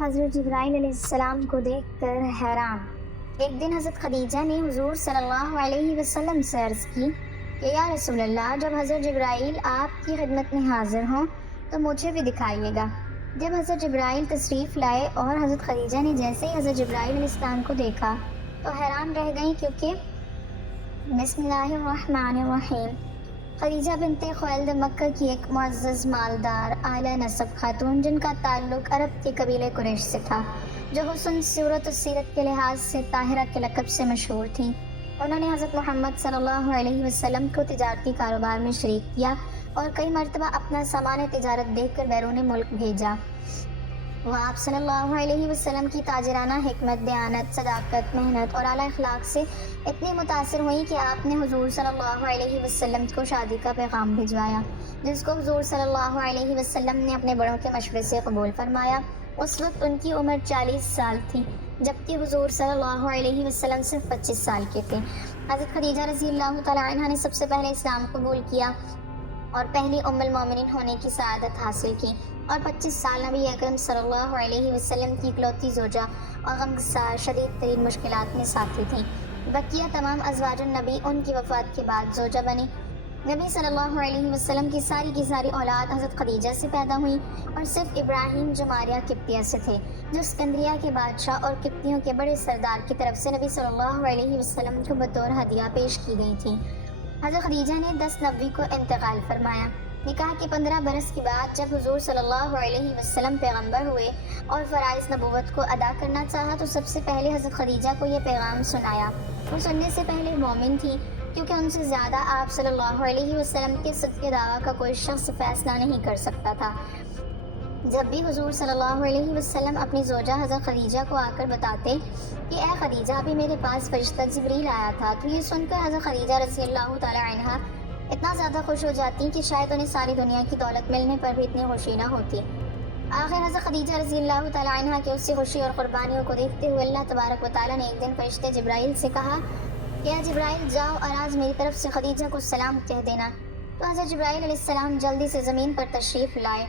حضرت جبرائیل علیہ السلام کو دیکھ کر حیران۔ ایک دن حضرت خدیجہ نے حضور صلی اللہ علیہ وسلم سے عرض کی کہ یا رسول اللہ، جب حضرت جبرائیل آپ کی خدمت میں حاضر ہوں تو مجھے بھی دکھائیے گا۔ جب حضرت جبرائیل تشریف لائے اور حضرت خدیجہ نے جیسے ہی حضرت جبرائیل علیہ السلام کو دیکھا تو حیران رہ گئیں، کیونکہ بسم اللہ الرحمن الرحیم خدیجہ بنت خویلد مکہ کی ایک معزز مالدار اعلیٰ نسب خاتون، جن کا تعلق عرب کے قبیلے قریش سے تھا، جو حسن صورت و سیرت کے لحاظ سے طاہرہ کے لقب سے مشہور تھیں۔ انہوں نے حضرت محمد صلی اللہ علیہ وسلم کو تجارتی کاروبار میں شریک کیا اور کئی مرتبہ اپنا سامان تجارت دیکھ کر بیرون ملک بھیجا۔ وہ آپ صلی اللہ علیہ وسلم کی تاجرانہ حکمت، دیانت، صداقت، محنت اور اعلیٰ اخلاق سے اتنی متاثر ہوئی کہ آپ نے حضور صلی اللہ علیہ وسلم کو شادی کا پیغام بھجوایا، جس کو حضور صلی اللہ علیہ وسلم نے اپنے بڑوں کے مشورے سے قبول فرمایا۔ اس وقت ان کی عمر 40 سال تھی، جبکہ حضور صلی اللہ علیہ وسلم صرف 25 سال کے تھے۔ حضرت خدیجہ رضی اللہ تعالیٰ عنہ نے سب سے پہلے اسلام قبول کیا اور پہلی ام المومنین ہونے کی سعادت حاصل کی، اور 25 سال نبی اکرم صلی اللہ علیہ وسلم کی اکلوتی زوجہ اور غمگسار شدید ترین مشکلات میں ساتھی تھیں۔ بقیہ تمام ازواج النبی ان کی وفات کے بعد زوجہ بنی۔ نبی صلی اللہ علیہ وسلم کی ساری اولاد حضرت خدیجہ سے پیدا ہوئی، اور صرف ابراہیم جو ماریہ قبطیہ سے تھے، جو اسکندریہ کے بادشاہ اور قبطیوں کے بڑے سردار کی طرف سے نبی صلی اللہ علیہ وسلم کو بطور ہدیہ پیش کی گئی تھی۔ حضرت خدیجہ نے 10 نوی کو انتقال فرمایا۔ نکاح کے 15 برس کے بعد جب حضور صلی اللہ علیہ وسلم پیغمبر ہوئے اور فرائض نبوت کو ادا کرنا چاہا تو سب سے پہلے حضرت خدیجہ کو یہ پیغام سنایا۔ وہ سننے سے پہلے مومن تھی، کیونکہ ان سے زیادہ آپ صلی اللہ علیہ وسلم کے صدق دعویٰ کا کوئی شخص فیصلہ نہیں کر سکتا تھا۔ جب بھی حضور صلی اللہ علیہ وسلم اپنی زوجہ حضرت خدیجہ کو آ کر بتاتے کہ اے خدیجہ، ابھی میرے پاس فرشتہ جبریل آیا تھا، تو یہ سن کر حضرت خدیجہ رضی اللہ تعالی عنہا اتنا زیادہ خوش ہو جاتی کہ شاید انہیں ساری دنیا کی دولت ملنے پر بھی اتنی خوشی نہ ہوتی۔ آخر حضرت خدیجہ رضی اللہ تعالی عنہا کی اس سے خوشی اور قربانیوں کو دیکھتے ہوئے اللہ تبارک و تعالیٰ نے ایک دن فرشتے جبرائیل سے کہا کہ اے جبرائیل، جاؤ اور آج میری طرف سے خدیجہ کو سلام کہہ دینا۔ تو حضرت جبرائیل علیہ السلام جلدی سے زمین پر تشریف لائے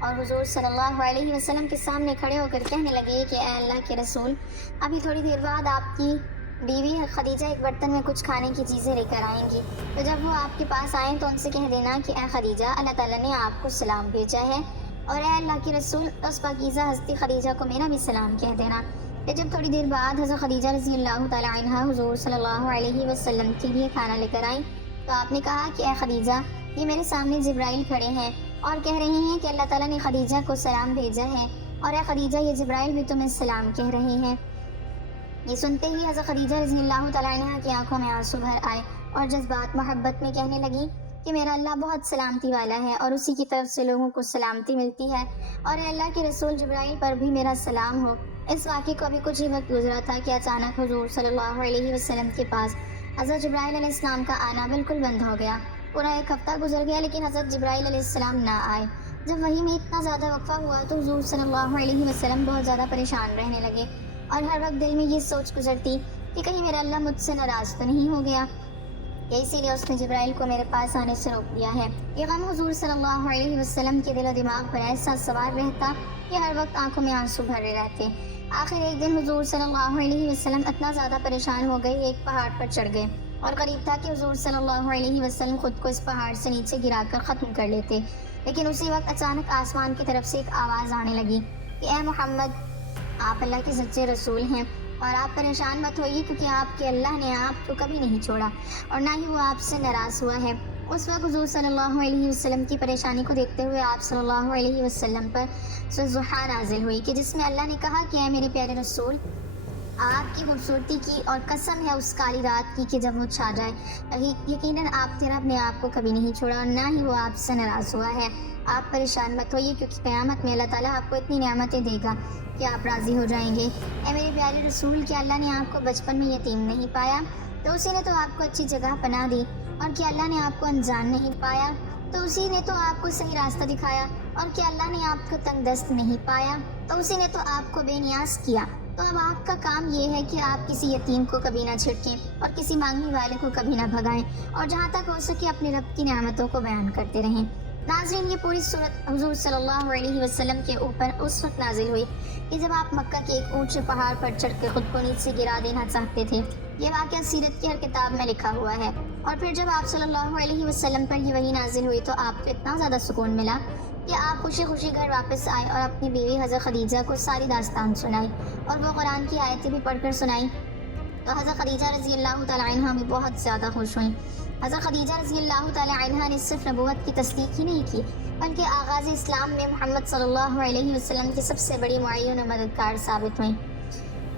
اور حضور صلی اللہ علیہ وسلم کے سامنے کھڑے ہو کر کہنے لگے کہ اے اللہ کے رسول، ابھی تھوڑی دیر بعد آپ کی بیوی خدیجہ ایک برتن میں کچھ کھانے کی چیزیں لے کر آئیں گی، تو جب وہ آپ کے پاس آئیں تو ان سے کہہ دینا کہ اے خدیجہ، اللہ تعالیٰ نے آپ کو سلام بھیجا ہے، اور اے اللہ کے رسول، اس پاکیزہ ہستی خدیجہ کو میرا بھی سلام کہہ دینا۔ پھر جب تھوڑی دیر بعد حضرت خدیجہ رضی اللہ تعالیٰ عنہا حضور صلی اللہ علیہ وسلم کے لیے کھانا لے کر آئیں تو آپ نے کہا کہ اے خدیجہ، یہ میرے سامنے جبرائیل کھڑے ہیں اور کہہ رہے ہیں کہ اللہ تعالیٰ نے خدیجہ کو سلام بھیجا ہے، اور اے خدیجہ، یہ جبرائیل بھی تمہیں سلام کہہ رہے ہیں۔ یہ سنتے ہی حضرت خدیجہ رضی اللہ تعالیٰ عنہا کی آنکھوں میں آنسو بھر آئے اور جذبات محبت میں کہنے لگی کہ میرا اللہ بہت سلامتی والا ہے اور اسی کی طرف سے لوگوں کو سلامتی ملتی ہے، اور اے اللہ کے رسول، جبرائیل پر بھی میرا سلام ہو۔ اس واقعے کو ابھی کچھ ہی وقت گزرا تھا کہ اچانک حضور صلی اللہ علیہ وسلم کے پاس حضرت جبرائیل علیہ السلام کا آنا بالکل بند ہو گیا۔ پورا ایک ہفتہ گزر گیا لیکن حضرت جبرائیل علیہ السلام نہ آئے۔ جب وحی میں اتنا زیادہ وقفہ ہوا تو حضور صلی اللہ علیہ وسلم بہت زیادہ پریشان رہنے لگے، اور ہر وقت دل میں یہ سوچ گزرتی کہ کہیں میرا اللہ مجھ سے ناراض تو نہیں ہو گیا، کہ اسی لیے اس نے جبرائیل کو میرے پاس آنے سے روک دیا ہے۔ یہ غم حضور صلی اللہ علیہ وسلم کے دل و دماغ پر ایسا سوار رہتا کہ ہر وقت آنکھوں میں آنسو بھرے رہتے۔ آخر ایک دن حضور صلی اللہ علیہ وسلم اتنا زیادہ پریشان ہو گئے، ایک پہاڑ پر چڑھ گئے، اور قریب تھا کہ حضور صلی اللہ علیہ وسلم خود کو اس پہاڑ سے نیچے گرا کر ختم کر لیتے، لیکن اسی وقت اچانک آسمان کی طرف سے ایک آواز آنے لگی کہ اے محمد، آپ اللہ کے سچے رسول ہیں، اور آپ پریشان مت ہوئیے، کیونکہ آپ کے اللہ نے آپ کو کبھی نہیں چھوڑا اور نہ ہی وہ آپ سے ناراض ہوا ہے۔ اس وقت حضور صلی اللہ علیہ وسلم کی پریشانی کو دیکھتے ہوئے آپ صلی اللہ علیہ وسلم پر سورۃ ضحیٰ نازل ہوئی کہ جس میں اللہ نے کہا کہ اے میرے پیارے رسول، آپ کی خوبصورتی کی اور قسم ہے اس کالی رات کی کہ جب وہ چھا جائے، یقیناً آپ نے اپنے آپ کو کبھی نہیں چھوڑا اور نہ ہی وہ آپ سے ناراض ہوا ہے۔ آپ پریشان مت ہوئیے، کیونکہ قیامت میں اللہ تعالیٰ آپ کو اتنی نعمتیں دے گا کہ آپ راضی ہو جائیں گے۔ اے میرے پیارے رسول، کیا اللہ نے آپ کو بچپن میں یتیم نہیں پایا تو اسی نے تو آپ کو اچھی جگہ پناہ دی، اور کیا اللہ نے آپ کو انجان نہیں پایا تو اسی نے تو آپ کو صحیح راستہ دکھایا، اور کیا اللہ نے آپ کو تنگ دست نہیں پایا تو اسی نے تو آپ کو بے نیاز کیا۔ تو اب آپ کا کام یہ ہے کہ آپ کسی یتیم کو کبھی نہ چھڑکیں اور کسی مانگنے والے کو کبھی نہ بھگائیں، اور جہاں تک ہو سکے اپنے رب کی نعمتوں کو بیان کرتے رہیں۔ ناظرین، یہ پوری صورت حضور صلی اللہ علیہ وسلم کے اوپر اس وقت نازل ہوئی کہ جب آپ مکہ کے ایک اونچے پہاڑ پر چڑھ کے خود کو نیچے گرا دینا چاہتے تھے۔ یہ واقعہ سیرت کی ہر کتاب میں لکھا ہوا ہے۔ اور پھر جب آپ صلی اللہ علیہ وسلم پر یہ وحی نازل ہوئی تو آپ کو اتنا زیادہ سکون ملا کہ آپ خوشی خوشی گھر واپس آئے اور اپنی بیوی حضرت خدیجہ کو ساری داستان سنائی اور وہ قرآن کی آیتیں بھی پڑھ کر سنائی تو حضرت خدیجہ رضی اللہ تعالی عنہ بھی بہت زیادہ خوش ہوئیں۔ حضرت خدیجہ رضی اللہ تعالی عنہ نے صرف نبوت کی تصدیق ہی نہیں کی بلکہ آغاز اسلام میں محمد صلی اللہ علیہ وسلم کی سب سے بڑی معین و مددگار ثابت ہوئیں۔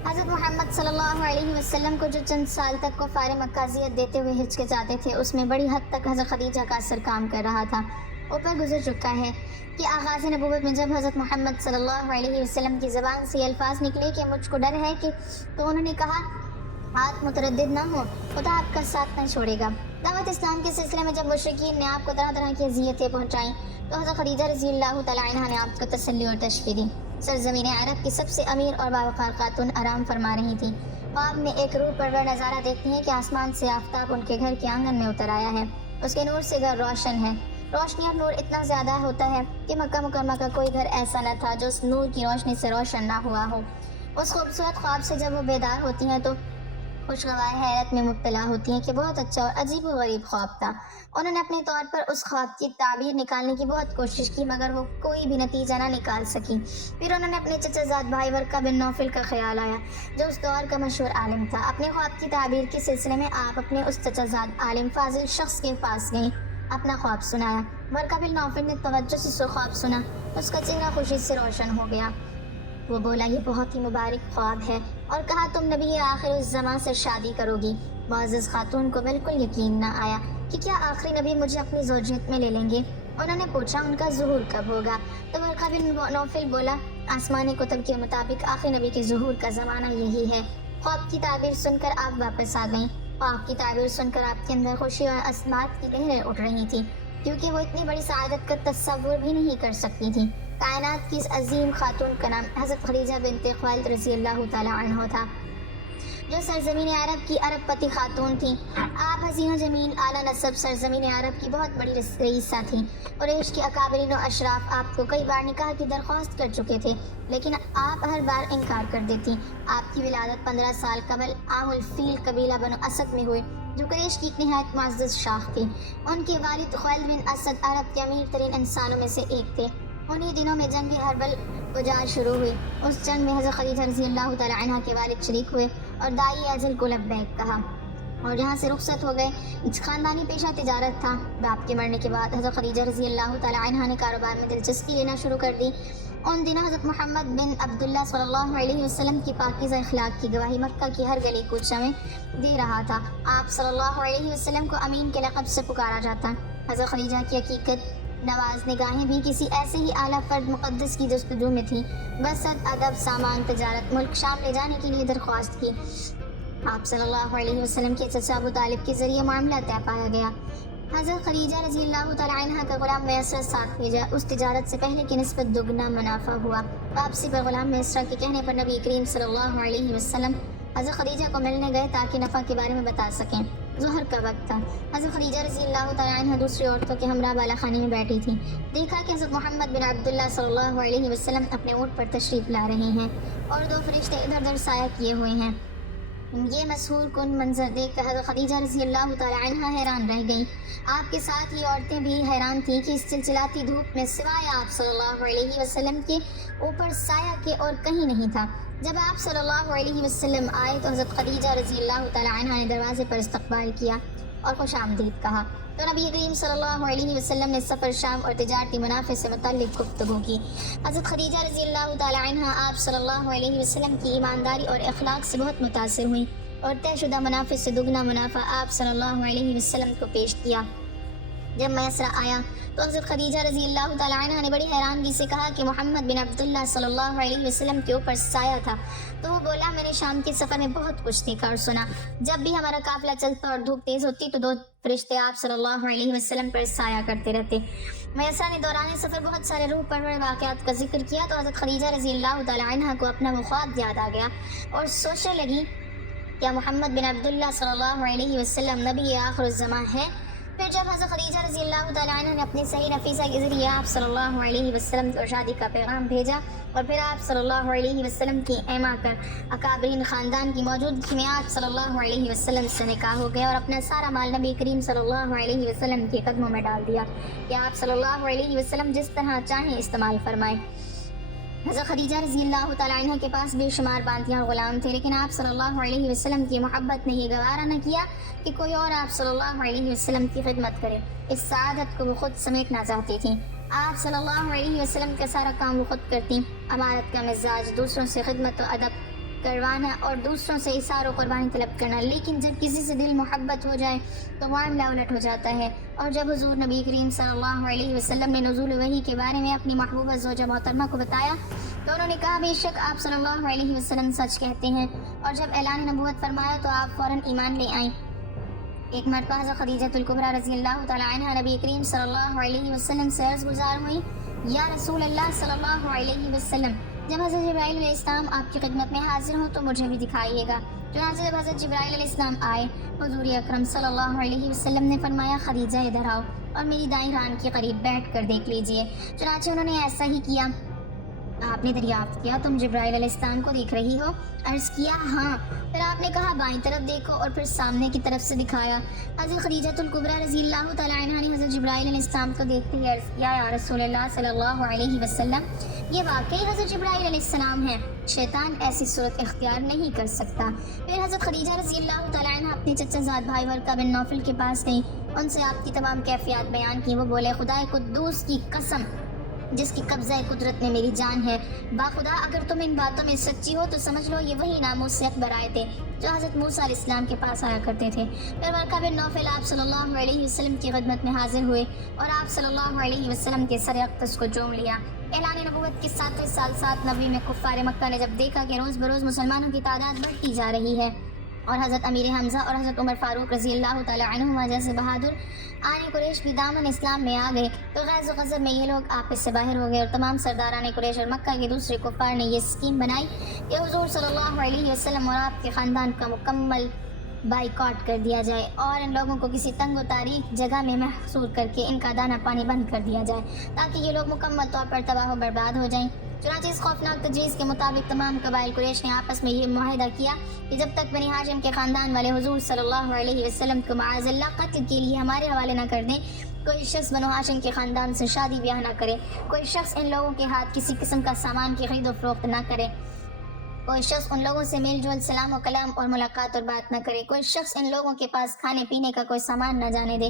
حضرت محمد صلی اللہ علیہ وسلم کو جو چند سال تک کفار مکہ اذیت دیتے ہوئے ہچکچاتے تھے، اس میں بڑی حد تک حضرت خدیجہ کا اثر کام کر رہا تھا۔ اوپر گزر چکا ہے کہ آغاز نبوت میں جب حضرت محمد صلی اللہ علیہ وسلم کی زبان سے یہ الفاظ نکلے کہ مجھ کو ڈر ہے کہ تو انہوں نے کہا آپ متردد نہ ہو، خدا آپ کا ساتھ نہیں چھوڑے گا۔ دعوت اسلام کے سلسلے میں جب مشرکین نے آپ کو طرح طرح کی اذیتیں پہنچائیں تو حضرت خدیجہ رضی اللہ تعالی عنہ نے آپ کو تسلی اور تشفی دی۔ سرزمین عرب کی سب سے امیر اور باوقار خاتون آرام فرما رہی تھی۔ خواب میں ایک روح پرور نظارہ دیکھتی ہیں کہ آسمان سے آفتاب ان کے گھر کے آنگن میں اتر آیا ہے، اس کے نور سے گھر روشن ہے۔ روشنی اور نور اتنا زیادہ ہوتا ہے کہ مکہ مکرمہ کا کوئی گھر ایسا نہ تھا جو اس نور کی روشنی سے روشن نہ ہوا ہو۔ اس خوبصورت خواب سے جب وہ بیدار ہوتی ہیں تو خوشگوار حیرت میں مبتلا ہوتی ہیں کہ بہت اچھا اور عجیب و غریب خواب تھا۔ انہوں نے اپنے طور پر اس خواب کی تعبیر نکالنے کی بہت کوشش کی مگر وہ کوئی بھی نتیجہ نہ نکال سکی۔ پھر انہوں نے اپنے چچا زاد بھائی ورقہ بن نوفل کا خیال آیا جو اس دور کا مشہور عالم تھا۔ اپنے خواب کی تعبیر کے سلسلے میں آپ اپنے اس چچا زاد عالم فاضل شخص کے پاس گئیں، اپنا خواب سنایا۔ ورقہ بن نوفل نے توجہ سے خواب سنا، اس کا چہرہ خوشی سے روشن ہو گیا۔ وہ بولا یہ بہت ہی مبارک خواب ہے اور کہا تم نبی آخر الزمان سے شادی کرو گی۔ معزز خاتون کو بالکل یقین نہ آیا کہ کیا آخری نبی مجھے اپنی زوجیت میں لے لیں گے۔ انہوں نے پوچھا ان کا ظہور کب ہوگا تو ورقہ بن نوفل بولا آسمانی کتب کے مطابق آخری نبی کے ظہور کا زمانہ یہی ہے۔ خواب کی تعبیر سن کر آپ واپس آ گئیں۔ خواب کی تعبیر سن کر آپ کے اندر خوشی اور عصمت کی لہریں اٹھ رہی تھیں کیونکہ وہ اتنی بڑی سعادت کا تصور بھی نہیں کر سکتی تھی۔ کائنات کی اس عظیم خاتون کا نام حضرت خدیجہ بنت خویلد رضی اللہ تعالی عنہ تھا جو سرزمین عرب کی عرب پتی خاتون تھیں۔ آپ حسین و جمیل اعلیٰ نسب سرزمین عرب کی بہت بڑی رئیسہ تھیں۔ قریش کے اکابرین و اشراف آپ کو کئی بار نکاح کی درخواست کر چکے تھے لیکن آپ ہر بار انکار کر دیتی۔ آپ کی ولادت 15 سال قبل عام الفیل قبیلہ بنو اسد میں ہوئی جو قریش کی ایک نہایت معزز شاخ تھی۔ ان کے والد خویلد بن اسد عرب کے امیر ترین انسانوں میں سے ایک تھے۔ انہی دنوں میں جنگ ہربل اجاڑ شروع ہوئی۔ اس جنگ میں حضرت خدیجہ رضی اللہ تعالی عنہ کے والد شریک ہوئے اور دائی اجل کو لبیک کہا اور یہاں سے رخصت ہو گئے۔ خاندانی پیشہ تجارت تھا۔ باپ کے مرنے کے بعد حضرت خدیجہ رضی اللہ تعالی عنہ نے کاروبار میں دلچسپی لینا شروع کر دی۔ ان دنوں حضرت محمد بن عبداللہ صلی اللہ علیہ وسلم کی پاکیزہ اخلاق کی گواہی مکہ کی ہر گلی کوچہ میں دے رہا تھا۔ آپ صلی اللہ علیہ وسلم کو امین کے لقب سے پکارا جاتا۔ حضرت خدیجہ کی حقیقت نواز نگاہیں بھی کسی ایسے ہی اعلیٰ فرد مقدس کی جستجو میں تھی۔ بسط ادب سامان تجارت ملک شام لے جانے کے لیے درخواست کی۔ آپ صلی اللہ علیہ وسلم کے چچا ابو طالب کے ذریعے معاملہ طے پایا گیا۔ حضرت خدیجہ رضی اللہ تعالی عنہ کا غلام میسرہ ساتھ بھیجا۔ اس تجارت سے پہلے کی نسبت دگنا منافع ہوا۔ واپسی پر غلام میسرہ کے کہنے پر نبی کریم صلی اللہ علیہ وسلم حضرت خدیجہ کو ملنے گئے تاکہ نفع کے بارے میں بتا سکیں۔ ظہر کا وقت تھا۔ حضرت خدیجہ رضی اللہ تعالی عنہ دوسری عورتوں کے ہمراہ بالا خانے میں بیٹھی تھیں۔ دیکھا کہ حضرت محمد بن عبداللہ صلی اللہ علیہ وسلم اپنے اونٹ پر تشریف لا رہے ہیں اور 2 فرشتے ادھر ادھر سایہ کیے ہوئے ہیں۔ یہ مسحور کن منظر دیکھ کر حضرت خدیجہ رضی اللہ تعالی عنہ حیران رہ گئیں۔ آپ کے ساتھ یہ عورتیں بھی حیران تھیں کہ اس چلچلاتی دھوپ میں سوائے آپ صلی اللہ علیہ وسلم کے اوپر سایہ کے اور کہیں نہیں تھا۔ جب آپ صلی اللہ علیہ وسلم آئے تو حضرت خدیجہ رضی اللہ تعالی عنہ نے دروازے پر استقبال کیا اور خوش آمدید کہا تو نبی کریم صلی اللہ علیہ وسلم نے سفر شام اور تجارتی منافع سے متعلق گفتگو کی۔ حضرت خدیجہ رضی اللہ تعالی عنہ آپ صلی اللہ علیہ وسلم کی ایمانداری اور اخلاق سے بہت متاثر ہوئیں اور طے شدہ منافع سے دگنا منافع آپ صلی اللہ علیہ وسلم کو پیش کیا۔ جب میسرہ آیا تو حضرت خدیجہ رضی اللہ تعالی عنہ نے بڑی حیرانگی سے کہا کہ محمد بن عبداللہ صلی اللہ علیہ وسلم کے اوپر سایہ تھا۔ تو وہ بولا میں نے شام کے سفر میں بہت کچھ دیکھا اور سنا۔ جب بھی ہمارا قافلہ چلتا اور دھوپ تیز ہوتی تو 2 فرشتے آپ صلی اللہ علیہ وسلم پر سایہ کرتے رہتے۔ میسرہ نے دوران سفر بہت سارے روح پرور واقعات کا ذکر کیا تو حضرت خدیجہ رضی اللہ تعالی عنہ کو اپنا وہ خواب یاد آ گیا اور سوچنے لگی کیا محمد بن عبداللہ صلی اللہ علیہ وسلم نبی آخر الزمان ہے؟ پھر جب حضرت خدیجہ رضی اللہ تعالیٰ عنہ نے اپنی صحیح نفیسہ کے ذریعے آپ صلی اللہ علیہ وسلم کو شادی کا پیغام بھیجا اور پھر آپ صلی اللہ علیہ وسلم کی ایما کر اکابرین خاندان کی موجودگی میں آپ صلی اللہ علیہ وسلم سے نکاح ہو گیا اور اپنا سارا مال نبی کریم صلی اللہ علیہ وسلم کے قدموں میں ڈال دیا کہ آپ صلی اللہ علیہ وسلم جس طرح چاہیں استعمال فرمائیں۔ حضرت خدیجہ رضی اللہ تعالیٰ عنہ کے پاس بے شمار باندیاں اور غلام تھے، لیکن آپ صلی اللہ علیہ وسلم کی محبت نے یہ گوارا نہ کیا کہ کوئی اور آپ صلی اللہ علیہ وسلم کی خدمت کرے۔ اس سعادت کو وہ خود سمیٹنا چاہتی تھیں۔ آپ صلی اللہ علیہ وسلم کا سارا کام وہ خود کرتی، امانت کا مزاج، دوسروں سے خدمت و ادب کروانا اور دوسروں سے اثار و قربانی طلب کرنا، لیکن جب کسی سے دل محبت ہو جائے تو معاملہ الٹ ہو جاتا ہے۔ اور جب حضور نبی کریم صلی اللہ علیہ وسلم نے نزول وحی کے بارے میں اپنی محبوبہ زوجہ محترمہ کو بتایا تو انہوں نے کہا بے شک آپ صلی اللہ علیہ وسلم سچ کہتے ہیں، اور جب اعلان نبوت فرمایا تو آپ فوراً ایمان لے آئیں۔ ایک مرتبہ حضرت خدیجہ الکبریٰ رضی اللہ تعالیٰ عنہ نبی کریم صلی اللہ علیہ وسلم سے عرض گزار ہوئی، یا رسول اللہ صلی اللہ علیہ وسلم، جب حضرت جبرائیل علیہ السلام آپ کی خدمت میں حاضر ہوں تو مجھے بھی دکھائیے گا۔ چنانچہ جب حضرت جبرائیل علیہ السلام آئے، حضور اکرم صلی اللہ علیہ وسلم نے فرمایا خدیجہ ادھر آؤ اور میری دائیں ران کے قریب بیٹھ کر دیکھ لیجئے۔ چنانچہ انہوں نے ایسا ہی کیا۔ آپ نے دریافت کیا تم جبرائیل علیہ السلام کو دیکھ رہی ہو؟ عرض کیا ہاں۔ پھر آپ نے کہا بائیں طرف دیکھو، اور پھر سامنے کی طرف سے دکھایا۔ حضرت خدیجہ الکبریٰ رضی اللہ تعالیٰ عنہ نے حضرت جبرائیل علیہ السلام کو دیکھتے ہی عرض کیا یا رسول اللہ صلی اللہ علیہ وسلم، یہ واقعی حضرت جبرائیل علیہ السلام ہیں، شیطان ایسی صورت اختیار نہیں کر سکتا۔ پھر حضرت خدیجہ رضی اللہ تعالیٰ عنہ اپنے چچا زاد بھائی ورقہ بن نوفل کے پاس گئیں، ان سے آپ کی تمام کیفیات بیان کی۔ وہ بولے خدائے قدوس کی قسم جس کی قبضہ قدرت میں میری جان ہے، باخدا اگر تم ان باتوں میں سچی ہو تو سمجھ لو یہ وہی ناموس سے اکبر آئے تھے جو حضرت موسیٰ علیہ السلام کے پاس آیا کرتے تھے۔ پھر ورقہ بن نوفل آپ صلی اللہ علیہ وسلم کی خدمت میں حاضر ہوئے اور آپ صلی اللہ علیہ وسلم کے سر اقدس کو چوم لیا۔ اعلان نبوت کے 7ویں سال 7 نبوی میں کفار مکہ نے جب دیکھا کہ روز بروز مسلمانوں کی تعداد بڑھتی جا رہی ہے اور حضرت امیر حمزہ اور حضرت عمر فاروق رضی اللہ تعالیٰ عنہما جیسے بہادر آنے قریش بھی دامن اسلام میں آ گئے تو غیظ و غضب میں یہ لوگ آپس سے باہر ہو گئے، اور تمام سرداران قریش اور مکہ کے دوسرے کفار نے یہ اسکیم بنائی کہ حضور صلی اللہ علیہ وسلم اور آپ کے خاندان کا مکمل بائیکاٹ کر دیا جائے اور ان لوگوں کو کسی تنگ و تاریک جگہ میں محصور کر کے ان کا دانہ پانی بند کر دیا جائے تاکہ یہ لوگ مکمل طور پر تباہ و برباد ہو جائیں۔ چنانچہ اس خوفناک تجویز کے مطابق تمام قبائل قریش نے آپس میں یہ معاہدہ کیا کہ جب تک بنی ہاشم کے خاندان والے حضور صلی اللہ علیہ وسلم کو معاذ اللہ قتل کے لیے ہمارے حوالے نہ کر دیں، کوئی شخص بنو ہاشم کے خاندان سے شادی بیاہ نہ کرے، کوئی شخص ان لوگوں کے ہاتھ کسی قسم کا سامان کی خرید و فروخت نہ کرے، کوئی شخص ان لوگوں سے میل جول سلام و کلام اور ملاقات اور بات نہ کرے، کوئی شخص ان لوگوں کے پاس کھانے پینے کا کوئی سامان نہ جانے دے۔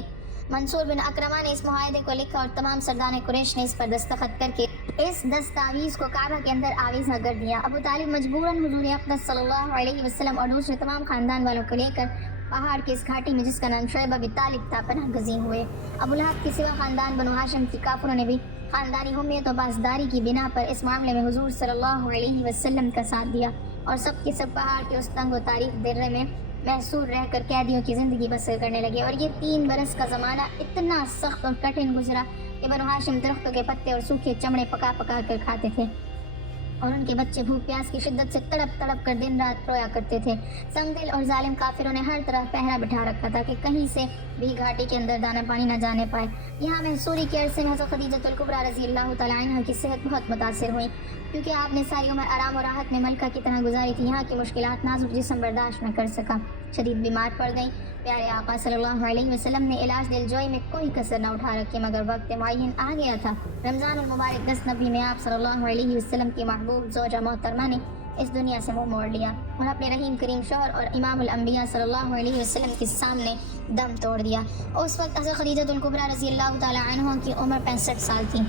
منصور بن اکرمہ نے اس معاہدے کو لکھا اور تمام سردار قریش نے اس پر دستخط کر کے اس دستاویز کو کعبہ کے اندر آویزاں کر دیا۔ ابو طالب مجبوراً حضور اقدس صلی اللہ علیہ وسلم اور دوسرے تمام خاندان والوں کو لے کر پہاڑ کی اس گھاٹی میں جس کا نام شعیب بن طالب تھا پناہ گزین ہوئے۔ ابو لہب کے سوا خاندان بنو ہاشم کی کافروں نے بھی خاندانی حمیت و پاسداری کی بنا پر اس معاملے میں حضور صلی اللہ علیہ وسلم کا ساتھ دیا اور سب کے سب پہاڑ کے اس تنگ و تاریک درے میں محصور رہ کر قیدیوں کی زندگی بسر کرنے لگے۔ اور یہ 3 برس کا زمانہ اتنا سخت اور کٹھن گزرا کہ بنو ہاشم درختوں کے پتے اور سوکھے چمڑے پکا پکا کر کھاتے تھے اور ان کے بچے بھوک پیاس کی شدت سے تڑپ تڑپ کر دن رات رویا کرتے تھے۔ سنگ دل اور ظالم کافروں نے ہر طرح پہرا بٹھا رکھا تھا کہ کہیں سے بھی گھاٹی کے اندر دانا پانی نہ جانے پائے۔ یہاں محصوری کے عرصے میں حضرت خدیجہ الکبریٰ رضی اللہ تعالیٰ عنہ کی صحت بہت متاثر ہوئی کیونکہ آپ نے ساری عمر آرام و راحت میں ملکہ کی طرح گزاری تھی۔ یہاں کی مشکلات نازک جسم برداشت نہ کر سکا، شدید بیمار پڑ گئیں۔ پیارے آقا صلی اللہ علیہ وسلم نے علاج دل جوئی میں کوئی کسر نہ اٹھا رکھی، مگر وقت معین آ گیا تھا۔ رمضان المبارک 10 نبی میں آپ صلی اللہ علیہ وسلم کی محبوب زوجہ محترمہ نے اس دنیا سے منہ موڑ لیا اور اپنے رحیم کریم شوہر اور امام الانبیاء صلی اللہ علیہ وسلم کے سامنے دم توڑ دیا۔ اس وقت حضرت خدیجہ الکبریٰ رضی اللہ تعالیٰ عنہ کی عمر 65 سال تھی۔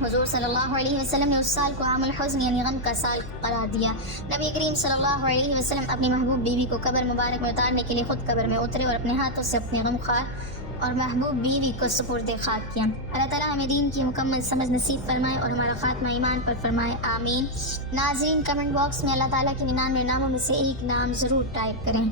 حضور صلی اللہ علیہ وسلم نے اس سال کو عام الحزن یعنی غم کا سال قرار دیا۔ نبی کریم صلی اللہ علیہ وسلم اپنی محبوب بیوی کو قبر مبارک میں اتارنے کے لیے خود قبر میں اترے اور اپنے ہاتھوں سے اپنے غم خوار اور محبوب بیوی کو سپرد خاک کیا۔ اللہ تعالیٰ ہمیں دین کی مکمل سمجھ نصیب فرمائے اور ہمارا خاتمہ ایمان پر فرمائے، آمین۔ ناظرین، کمنٹ باکس میں اللہ تعالیٰ کے 99 ناموں میں سے ایک نام ضرور ٹائپ کریں۔